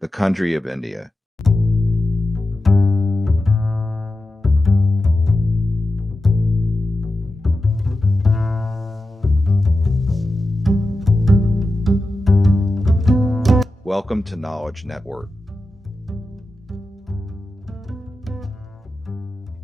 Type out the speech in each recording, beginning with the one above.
the country of India. Welcome to Knowledge Network.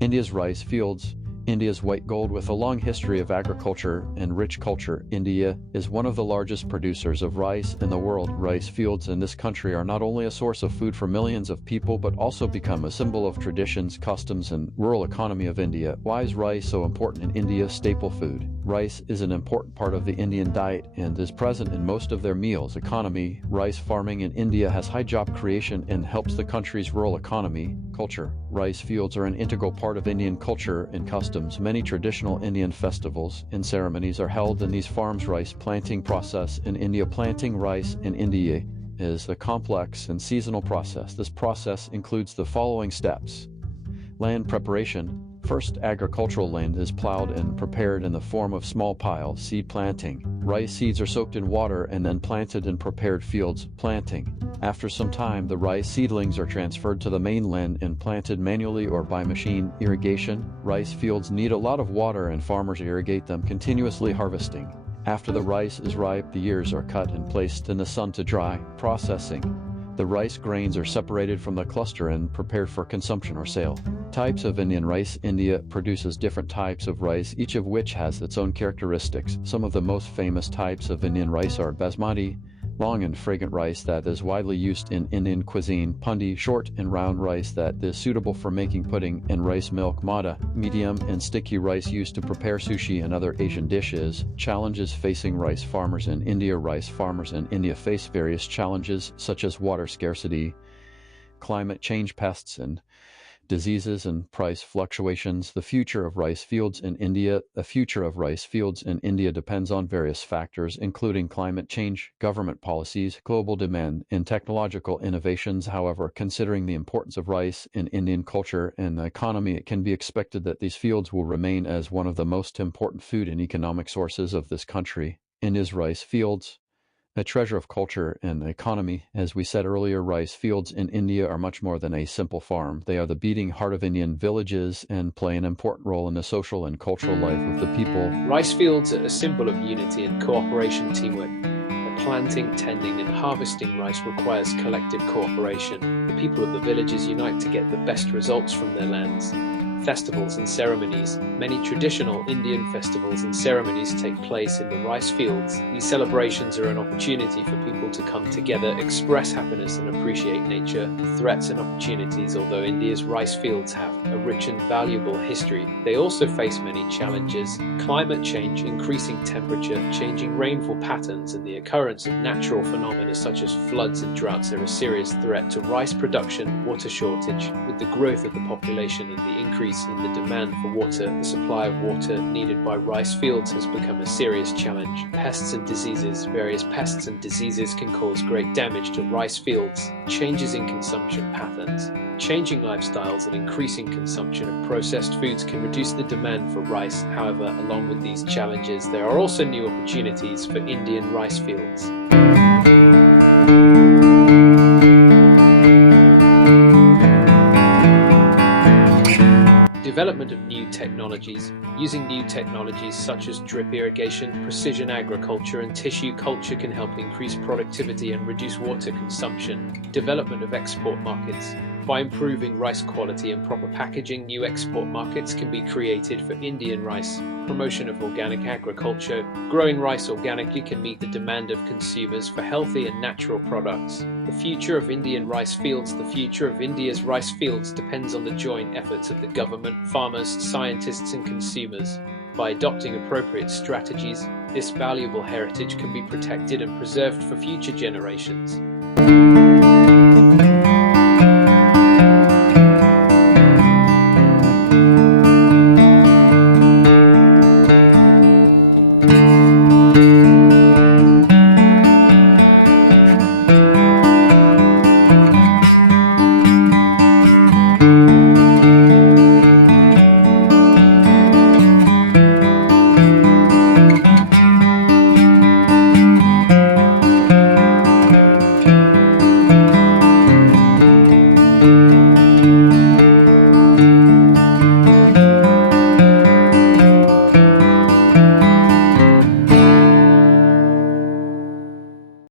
India's rice fields. India's white gold. With a long history of agriculture and rich culture, India is one of the largest producers of rice in the world. Rice fields in this country are not only a source of food for millions of people, but also become a symbol of traditions, customs, and rural economy of India. Why is rice so important in India's staple food? Rice is an important part of the Indian diet and is present in most of their meals. Economy. Rice farming in India has high job creation and helps the country's rural economy. Culture. Rice fields are an integral part of Indian culture and customs. Many traditional Indian festivals and ceremonies are held in these farms. Rice planting process in India. Planting rice in India is a complex and seasonal process. This process includes the following steps. Land preparation. First, agricultural land is plowed and prepared in the form of small piles. Seed planting. Rice seeds are soaked in water and then planted in prepared fields. Planting. After some time, the rice seedlings are transferred to the mainland and planted manually or by machine. Irrigation. Rice fields need a lot of water and farmers irrigate them continuously. Harvesting. After the rice is ripe, the ears are cut and placed in the sun to dry. Processing. The rice grains are separated from the cluster and prepared for consumption or sale. Types of Indian rice. India produces different types of rice, each of which has its own characteristics. Some of the most famous types of Indian rice are basmati, long and fragrant rice that is widely used in Indian cuisine; pundi, short and round rice that is suitable for making pudding and rice milk; mada, medium and sticky rice used to prepare sushi and other Asian dishes. Challenges facing rice farmers in India. Rice farmers in India face various challenges such as water scarcity, climate change, pests and diseases, and price fluctuations. The future of rice fields in India. The future of rice fields in India depends on various factors, including climate change, government policies, global demand, and technological innovations. However, considering the importance of rice in Indian culture and the economy, it can be expected that these fields will remain as one of the most important food and economic sources of this country. India's rice fields. A treasure of culture and economy. As we said earlier, rice fields in India are much more than a simple farm. They are the beating heart of Indian villages and play an important role in the social and cultural life of the people. Rice fields are a symbol of unity and cooperation, teamwork. The planting, tending, and harvesting rice requires collective cooperation. The people of the villages unite to get the best results from their lands. Festivals and ceremonies. Many traditional Indian festivals and ceremonies take place in the rice fields. These celebrations are an opportunity for people to come together, express happiness, and appreciate nature. Threats and opportunities. Although India's rice fields have a rich and valuable history, they also face many challenges. Climate change, increasing temperature, changing rainfall patterns, and the occurrence of natural phenomena such as floods and droughts are a serious threat to rice production. Water shortage. With the growth of the population and the increase in the demand for water, the supply of water needed by rice fields has become a serious challenge. Pests and diseases. Various pests and diseases can cause great damage to rice fields. Changes in consumption patterns. Changing lifestyles and increasing consumption of processed foods can reduce the demand for rice. However, along with these challenges, there are also new opportunities for Indian rice fields. Development of new technologies. Using new technologies such as drip irrigation, precision agriculture, and tissue culture can help increase productivity and reduce water consumption. Development of export markets. By improving rice quality and proper packaging, new export markets can be created for Indian rice. Promotion of organic agriculture. Growing rice organically can meet the demand of consumers for healthy and natural products. The future of Indian rice fields. The future of India's rice fields depends on the joint efforts of the government, farmers, scientists, and consumers. By adopting appropriate strategies, this valuable heritage can be protected and preserved for future generations.